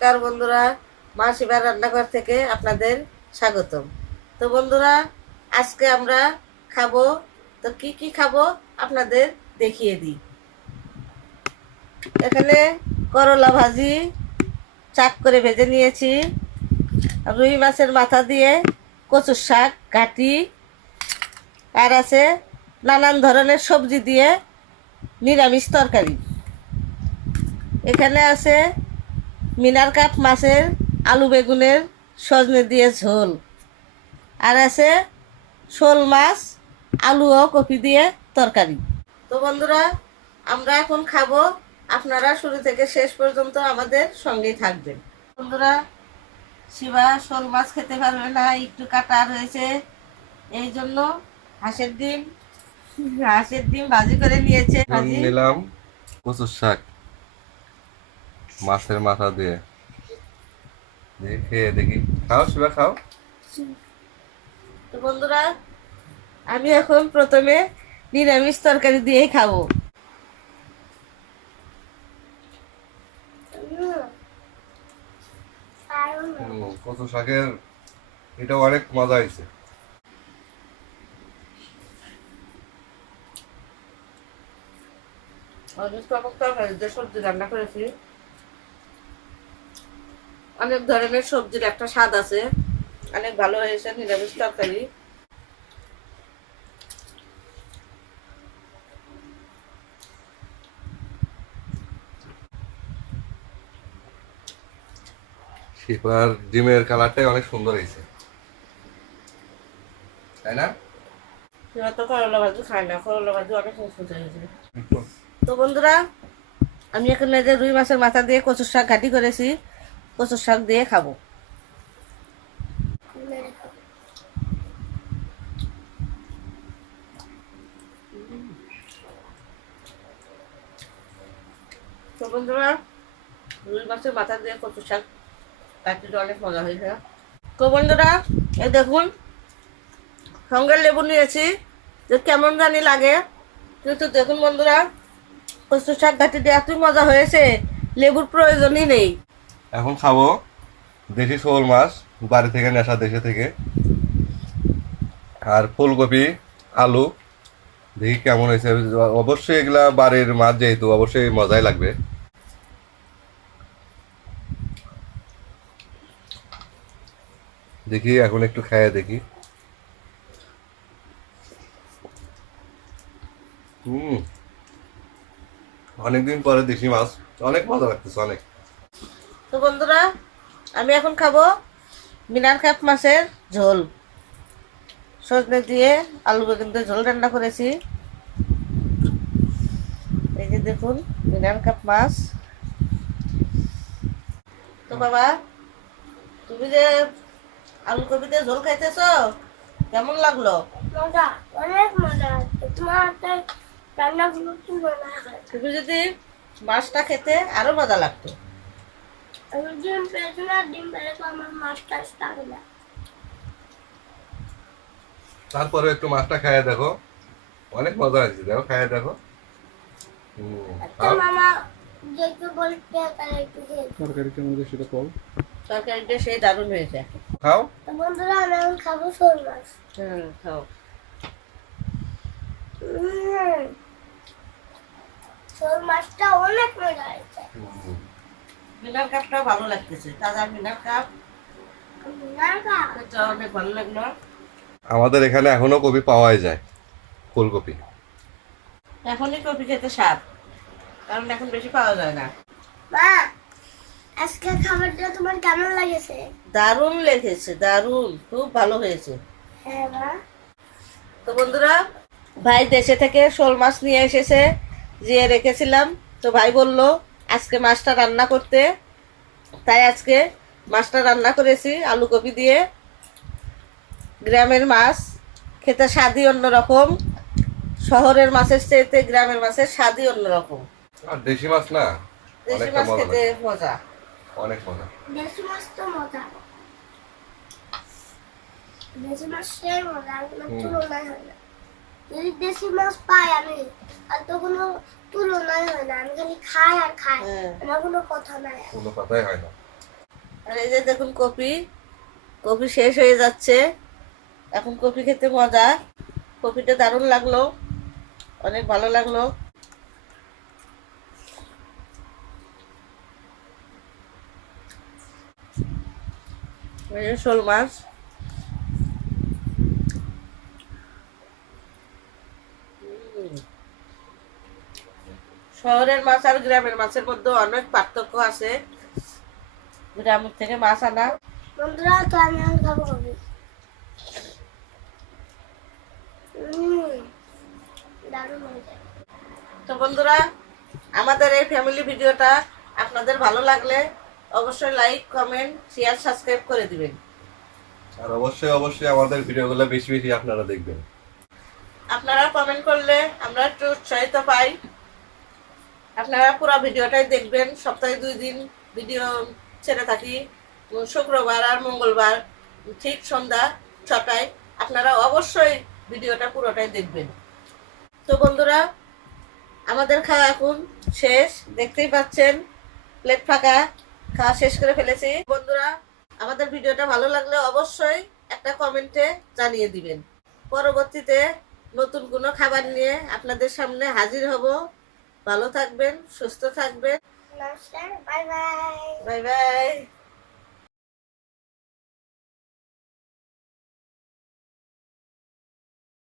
নমস্কার বন্ধুরা, মা শিবার রান্নাঘর থেকে আপনাদের স্বাগতম। তো বন্ধুরা, আজকে আমরা খাবো, তো কি কি খাবো আপনাদের দেখিয়ে দিই। এখানে করলা ভাজি চাক করে ভেজে নিয়েছি, রুই মাছের মাথা দিয়ে কচুর শাক ঘাটি, আর আছে নানান ধরনের সবজি দিয়ে নিরামিষ তরকারি। এখানে আছে মিনার কাপ মাছের আলু বেগুনের সজনে দিয়ে ঝোল, আর আছে শোল মাছ আলু ও কপি দিয়ে তরকারি। তো বন্ধুরা, আমরা এখন খাবো, আপনারা শুরু থেকে শেষ পর্যন্ত আমাদের সঙ্গেই থাকবেন। বন্ধুরা, শিবা শোল মাছ খেতে পারবে না, একটু কাটা রয়েছে, এই জন্য হাঁসের ডিম ভাজি করে নিয়েছে। নিলাম কচুর শাক মাছের মাথা দিয়ে। খেয়ে দেখি, খাও শিবা খাও। তো বন্ধুরা, আমি এখন প্রথমে নিরামিষ তরকারি দিয়েই খাবো। কচু শাকের এটা অনেক মজা হয়েছে। সবজি রান্না করেছি, অনেক ধরনের সবজির একটা স্বাদ আছে, অনেক ভালো হয়েছে নিরামিষ তরকারি। শিবার ডিমের কালারটাই অনেক সুন্দর হয়েছে, তাই না? সেটা তো করলা ভাজি খায় না, করলা ভাজি অনেক মজা হয়েছে। তো বন্ধুরা, আমি এখানে যে রুই মাছের মাথা দিয়ে কচুর শাক ঘাটি করেছি, কচুর শাক দিয়ে খাবো। তো বন্ধুরা, রুই মাছের মাথা দিয়ে কচুর শাক ঘাটিটা অনেক মজা হয়েছে। তো বন্ধুরা, এই দেখুন সঙ্গে লেবু নিয়েছি, যে কেমন জানি লাগে, কিন্তু দেখুন বন্ধুরা, কচুর শাক ঘাটিটা এতই মজা হয়েছে, লেবুর প্রয়োজনই নেই। এখন খাবো দেশি শোল মাছ, বাড়ি থেকে নেশা দেশে থেকে, আর ফুলকপি আলু। দেখি কেমন হয়েছে। অবশ্যই এগুলা বাড়ির মাছ, যেহেতু অবশ্যই মজাই লাগবে। দেখি এখন একটু খাইয়ে দেখি। হুম, অনেকদিন পরে দেশি মাছ, অনেক মজা লাগতেছে অনেক। তো বন্ধুরা, আমি এখন খাবো মিনার কাপ মাছের ঝোল, সজনে দিয়ে আলু বেগুন দিয়ে ঝোল রান্না করেছি। এই যে দেখুন মিনার কাপ মাছ। তো বাবা, তুমি যে আলু কপি দিয়ে ঝোল খাইতেছো, কেমন লাগলো? মজা, অনেক মজা আছে। তোমার হাতে রান্নাগুলো কি মজা হয়। তুমি যদি মাছটা খেতে আরো মজা লাগতো। আমি ডিম পেয়েছি না, ডিম পেলে তো আমার মাছটা থাকে না। তারপরে একটু মাছটা খাইয়ে দেখো, অনেক মজা হয়েছে। দেখো খাইয়ে দেখো। একটা মামা যেহেতু বলতে তারা একটু খেয়েছে। তরকারি কেমন হয়েছে সেটা কল। তরকারিটা সেই দারুণ হয়েছে। খাও। তো বন্ধুরা, আমি এখন খাবো শোল মাছ। খাও। শোল মাছটা অনেক মজা হয়েছে। মিনার কাপটা ভালো লাগতেছে, তাজা মিনার কাপ, এটা অনেক ভালো লাগলো। আমাদের এখানে এখনো কপি পাওয়াই যায়, ফুলকপি। এখনই কপি খেতে স্বাদ, কারণ এখন বেশি পাওয়া যায় না। মা, আজকে খাবারটা তোমার কেমন লাগেছে? দারুণ লেগেছে, দারুণ, খুব ভালো হয়েছে। হ্যাঁ মা। তো বন্ধুরা, ভাই দেশে থেকে শোল মাছ নিয়ে এসেছে, জিয়ে রেখেছিলাম। তো ভাই বলল আজকে মাছটা রান্না করতে, তাই আজকে মাছটা রান্না করেছি আলু কপি দিয়ে। গ্রামের মাছ খেতে স্বাদই অন্যরকম, শহরের মাছের চেয়ে গ্রামের মাছের স্বাদই অন্যরকম। আর দেশি মাছ না, দেশি অনেকটা মাছ মজা খেতে লাগে, মজা। অনেক মজা। দেশি মাছ তো মজা, দেশি মাছ সেই মজা, আর কোনো তুলনাই হয় না। যদি দেশি মাছ পাই আমি, আর তো কোনো তুলনাই হয় না। আমি খালি খাই আর খাই, হ্যাঁ। আমার কোনো কথা নাই। কোনো কথাই হয় না। আর এই যে দেখুন কপি, কপি শেষ হয়ে যাচ্ছে। এখন কপি খেতে মজা। কপিটা দারুণ লাগলো, অনেক ভালো লাগলো। এই যে শোল মাছ, শহরের মাছ আর গ্রামের মাছের মধ্যে অনেক পার্থক্য আছে। গ্রামের থেকে মাছ আনা। বন্ধুরা তো আমি আর খাবো কবি। দারুণ হয়েছে। তো বন্ধুরা, আমাদের এই ফ্যামিলি ভিডিওটা আপনাদের ভালো লাগলে অবশ্যই লাইক, কমেন্ট, শেয়ার, সাবস্ক্রাইব করে দিবেন। আর অবশ্যই অবশ্যই আমাদের ভিডিওগুলো বেশি বেশি আপনারা দেখবেন। আপনারা কমেন্ট করলে আমরা একটু উৎসাহিত পাই। আপনারা পুরো ভিডিওটাই দেখবেন। সপ্তাহে 2 দিন ভিডিও ছেড়ে থাকি, শুক্রবার আর মঙ্গলবার ঠিক সন্ধ্যা 6টায়। আপনারা অবশ্যই ভিডিওটা পুরোটাই দেখবেন। তো বন্ধুরা, আমাদের খাওয়া এখন শেষ, দেখতেই পাচ্ছেন প্লেট ফাঁকা, খাওয়া শেষ করে ফেলেছি। বন্ধুরা, আমাদের ভিডিওটা ভালো লাগলে অবশ্যই একটা কমেন্টে জানিয়ে দিবেন। পরবর্তীতে নতুন কোনো খাবার নিয়ে আপনাদের সামনে হাজির হব। ভালো থাকবেন, সুস্থ থাকবেন। নমস্কার, বাই বাই। Bye bye.